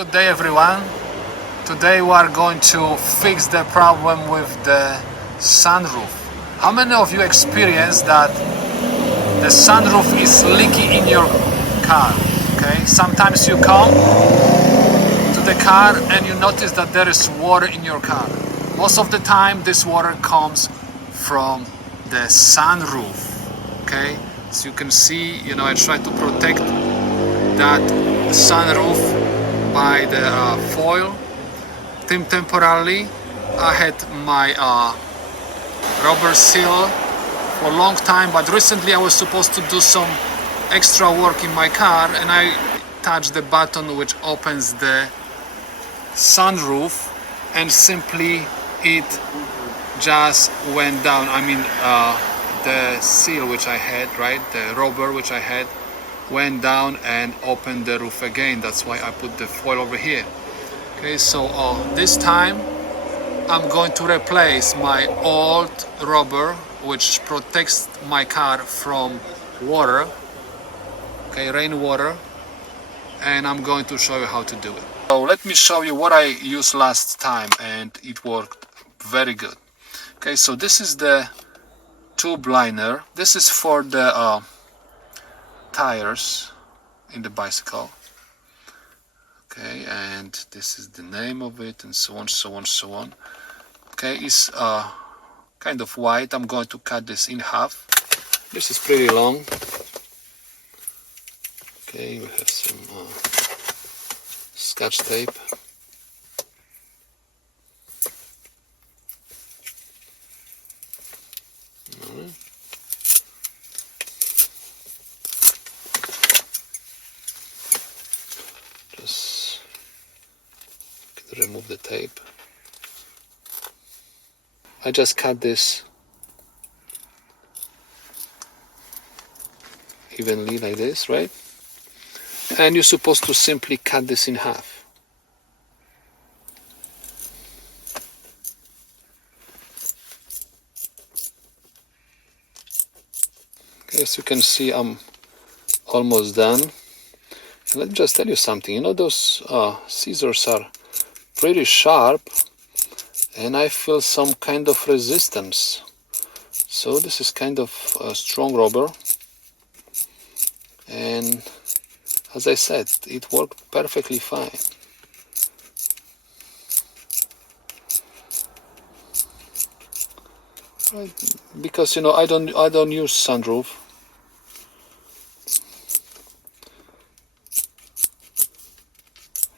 Good day everyone. Today we are going to fix the problem with the sunroof. How many of you experience that the sunroof is leaky in your car? Okay, sometimes you come to the car and you notice that there is water in your car. Most of the time this water comes from the sunroof. Okay, so you can see, I try to protect that sunroof by the foil. Temporarily I had my rubber seal for a long time, but recently I was supposed to do some extra work in my car and I touched the button which opens the sunroof and simply it just went down. I mean the seal which I had, right, the rubber which I had, went down and opened the roof again. That's why I put the foil over here. Okay, so this time I'm going to replace my old rubber which protects my car from water, okay, rainwater, and I'm going to show you how to do it. So let me show you what I used last time and it worked very good. Okay, so this is the tube liner. This is for the tires in the bicycle. Okay, and this is the name of it, and so on, so on, so on. Okay, it's kind of wide. I'm going to cut this in half. This is pretty long. Okay, we have some Scotch tape. Just remove the tape. I just cut this evenly like this, right? And you're supposed to simply cut this in half. Okay, as you can see, I'm almost done. And let me just tell you something. Those scissors are pretty sharp and I feel some kind of resistance. So this is kind of strong rubber, and as I said, it worked perfectly fine. Right. Because I don't use sunroof.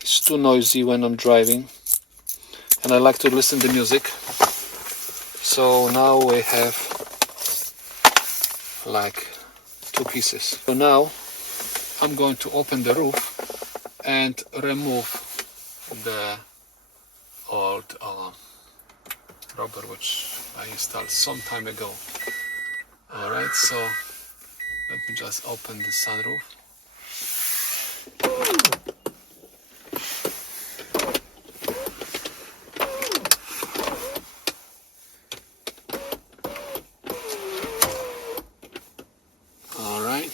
It's too noisy when I'm driving and I like to listen to music. So now we have like two pieces. So now I'm going to open the roof and remove the old rubber which I installed some time ago. Alright, so let me just open the sunroof. Alright.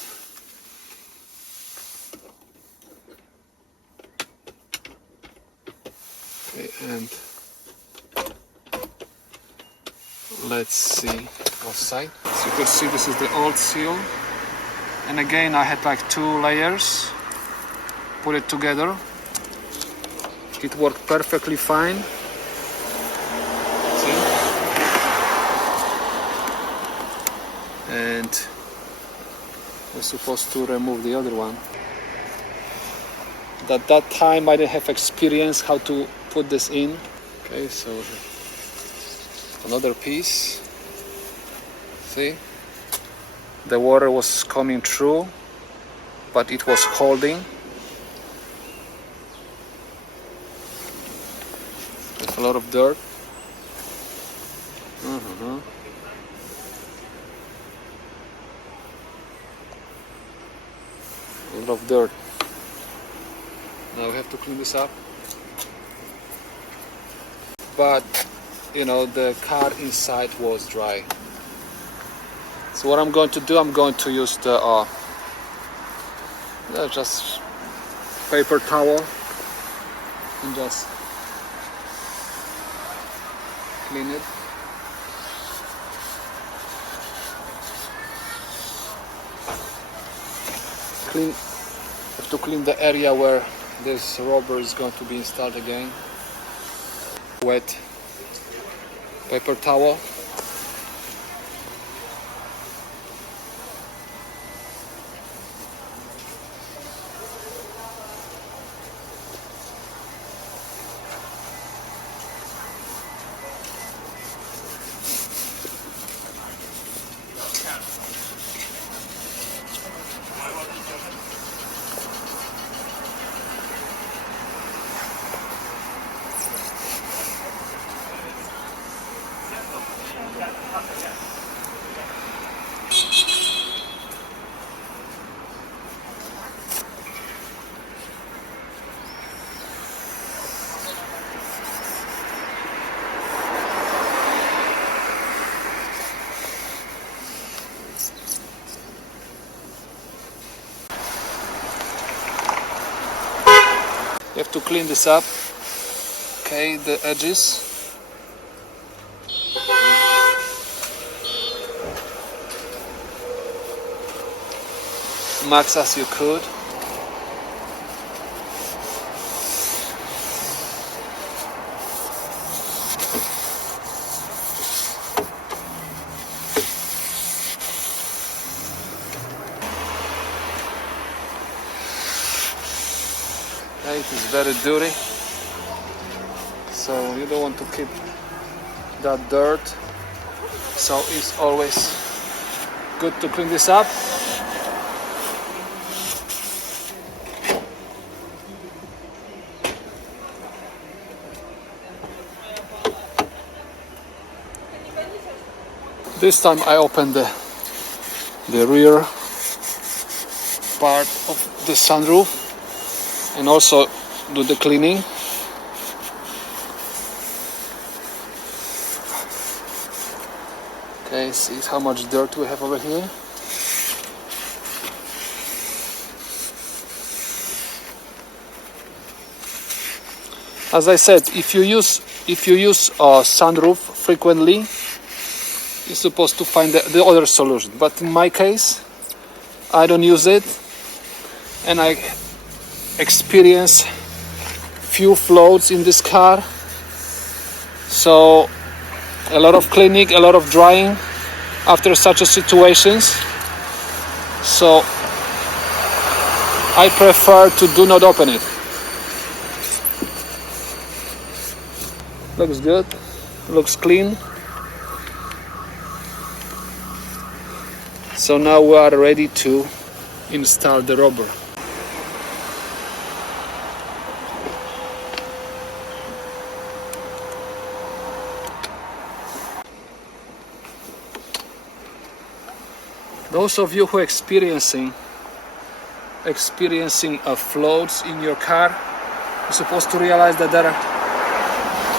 Okay, and let's see outside. So you can see this is the old seal, and again I had like two layers, put it together. It worked perfectly fine. See? And we're supposed to remove the other one. At that time I didn't have experience how to put this in. Okay, so another piece. See, the water was coming through, but it was holding. There's a lot of dirt. A lot of dirt. Now we have to clean this up. But the car inside was dry. So what I'm going to do, I'm going to use the just paper towel and just clean it. Have to clean the area where this rubber is going to be installed again. Wet paper towel. You have to clean this up, okay, the edges. Max as you could. Okay, it is very dirty, so you don't want to keep that dirt, so it's always good to clean this up. This time I opened the rear part of the sunroof and also do the cleaning. Okay, see how much dirt we have over here. As I said, if you use a sunroof frequently, you're supposed to find the other solution. But in my case, I don't use it, and I experience few floats in this car. So a lot of cleaning, a lot of drying after such a situations. So I prefer to do not open it. Looks good, looks clean. So now we are ready to install the rubber. Those of you who are experiencing floats in your car, you're supposed to realize that there are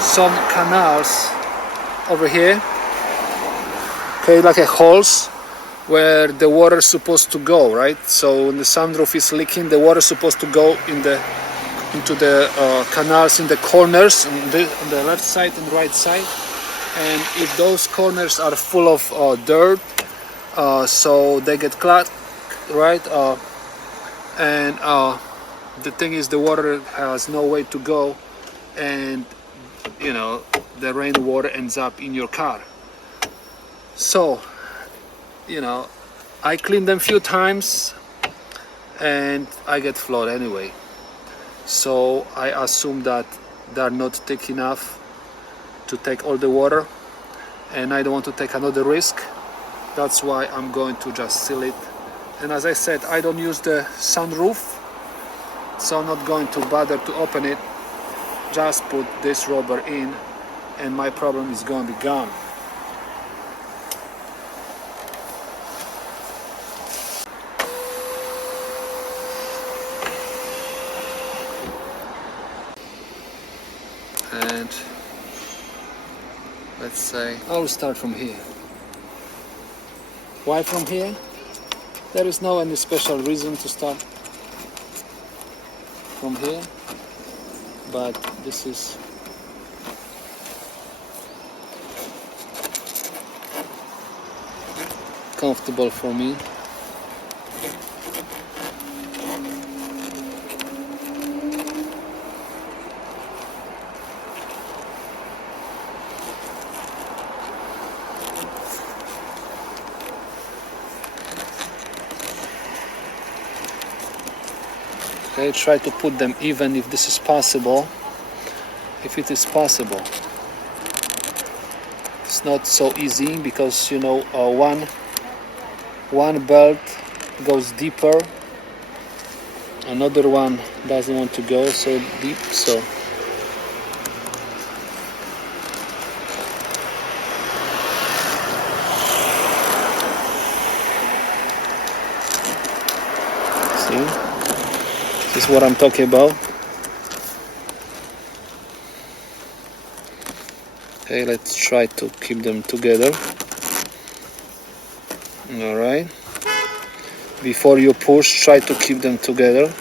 some canals over here, okay, like a holes where the water is supposed to go, right? So when the sunroof is leaking, the water is supposed to go into the canals in the corners on the left side and right side. And if those corners are full of dirt, so they get clogged, right? And the thing is, the water has no way to go, and you know, the rainwater ends up in your car. So, you know, I clean them few times and I get flooded anyway. So I assume that they're not thick enough to take all the water, and I don't want to take another risk. That's why I'm going to just seal it. And as I said, I don't use the sunroof, so I'm not going to bother to open it. Just put this rubber in and my problem is going to be gone. And let's say I'll start from here. Why from here? There is no any special reason to start from here. but this is comfortable for me. Okay, try to put them even if this is possible. If it is possible. It's not so easy because, you know, one belt goes deeper, another one doesn't want to go so deep, so see, this is what I'm talking about. Okay, let's try to keep them together. All right, before you push, try to keep them together.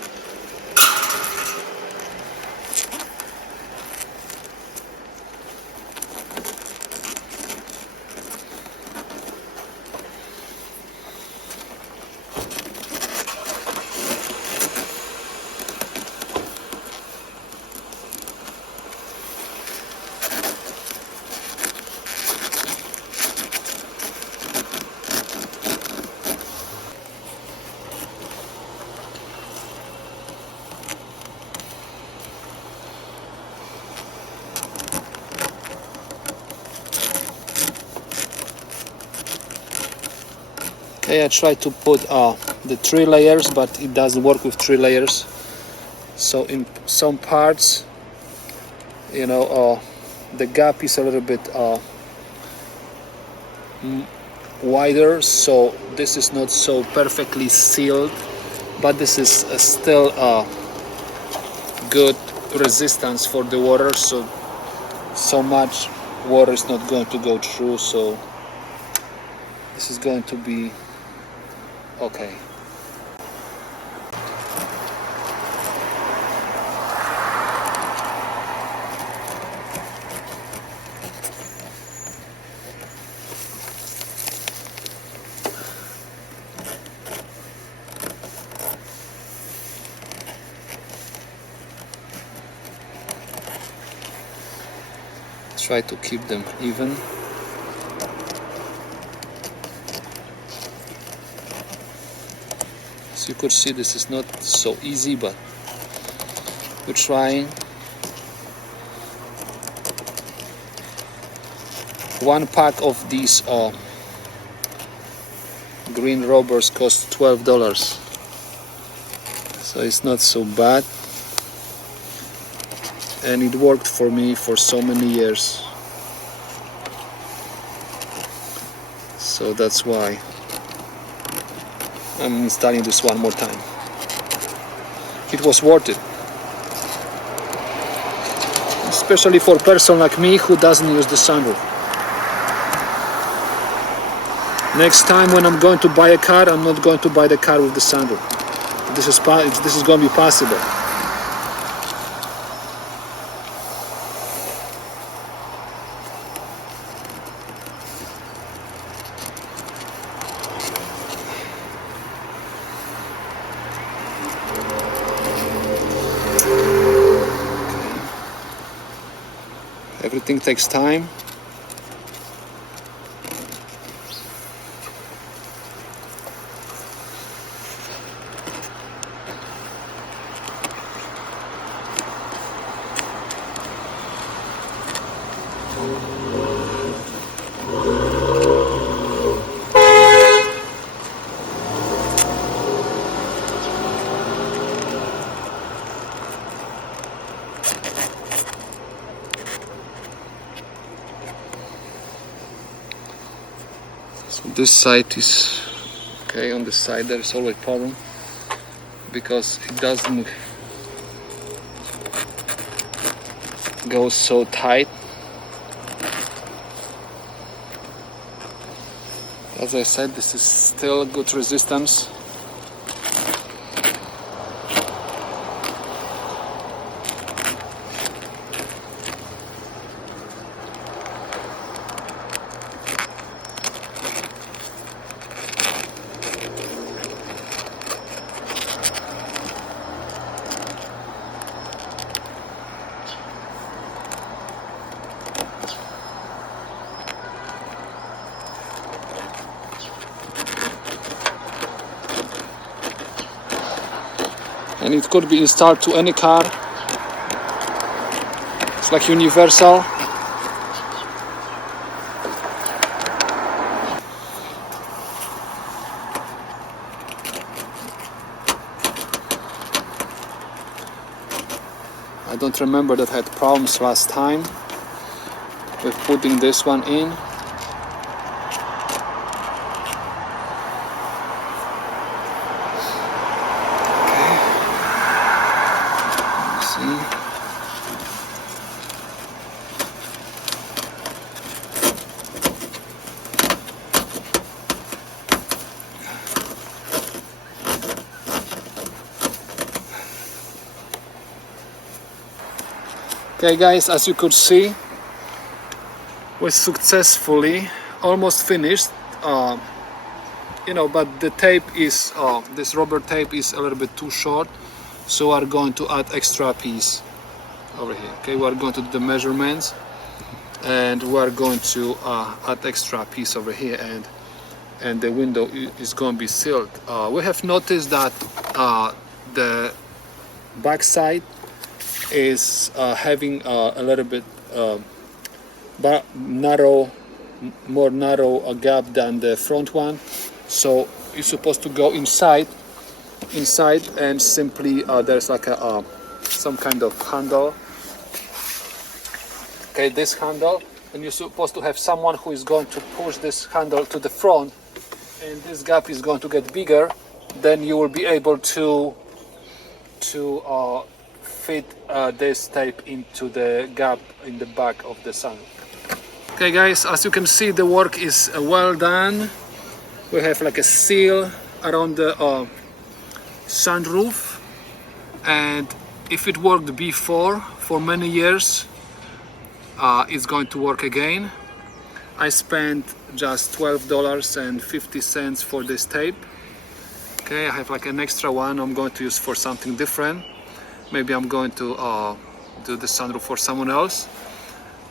Okay, I try to put the 3 layers, but it doesn't work with 3 layers. So in some parts, you know, the gap is a little bit wider, so this is not so perfectly sealed, but this is still good resistance for the water, so much water is not going to go through, so this is going to be okay. Try to keep them even. As you could see, this is not so easy, but we're trying. One pack of these green rubbers cost $12, so it's not so bad. And it worked for me for so many years, so that's why I'm installing this one more time. It was worth it, especially for a person like me who doesn't use the sunroof. Next time when I'm going to buy a car, I'm not going to buy the car with the sunroof. This is going to be possible. Everything takes time. So this side is okay. On the side there is always a problem because it doesn't go so tight. As I said, this is still good resistance. and it could be installed to any car. It's like universal. I don't remember that I had problems last time with putting this one in. Okay guys, as you could see, we successfully almost finished, but the tape is, this rubber tape is a little bit too short, so we are going to add extra piece over here. Okay, we are going to do the measurements and we are going to add extra piece over here, and the window is going to be sealed. We have noticed that the back side is having a little bit more narrow gap than the front one, so you're supposed to go inside and simply there's like a some kind of handle. Okay, this handle, and you're supposed to have someone who is going to push this handle to the front, and this gap is going to get bigger. Then you will be able to fit this tape into the gap in the back of the sunroof. Okay guys, as you can see, the work is well done. We have like a seal around the sunroof, and if it worked before for many years, it's going to work again. I spent just $12.50 for this tape. Okay, I have like an extra one I'm going to use for something different. Maybe I'm going to do the sunroof for someone else.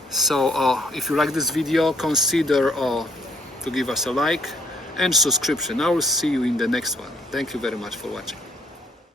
So if you like this video, consider to give us a like and subscription. I will see you in the next one. Thank you very much for watching.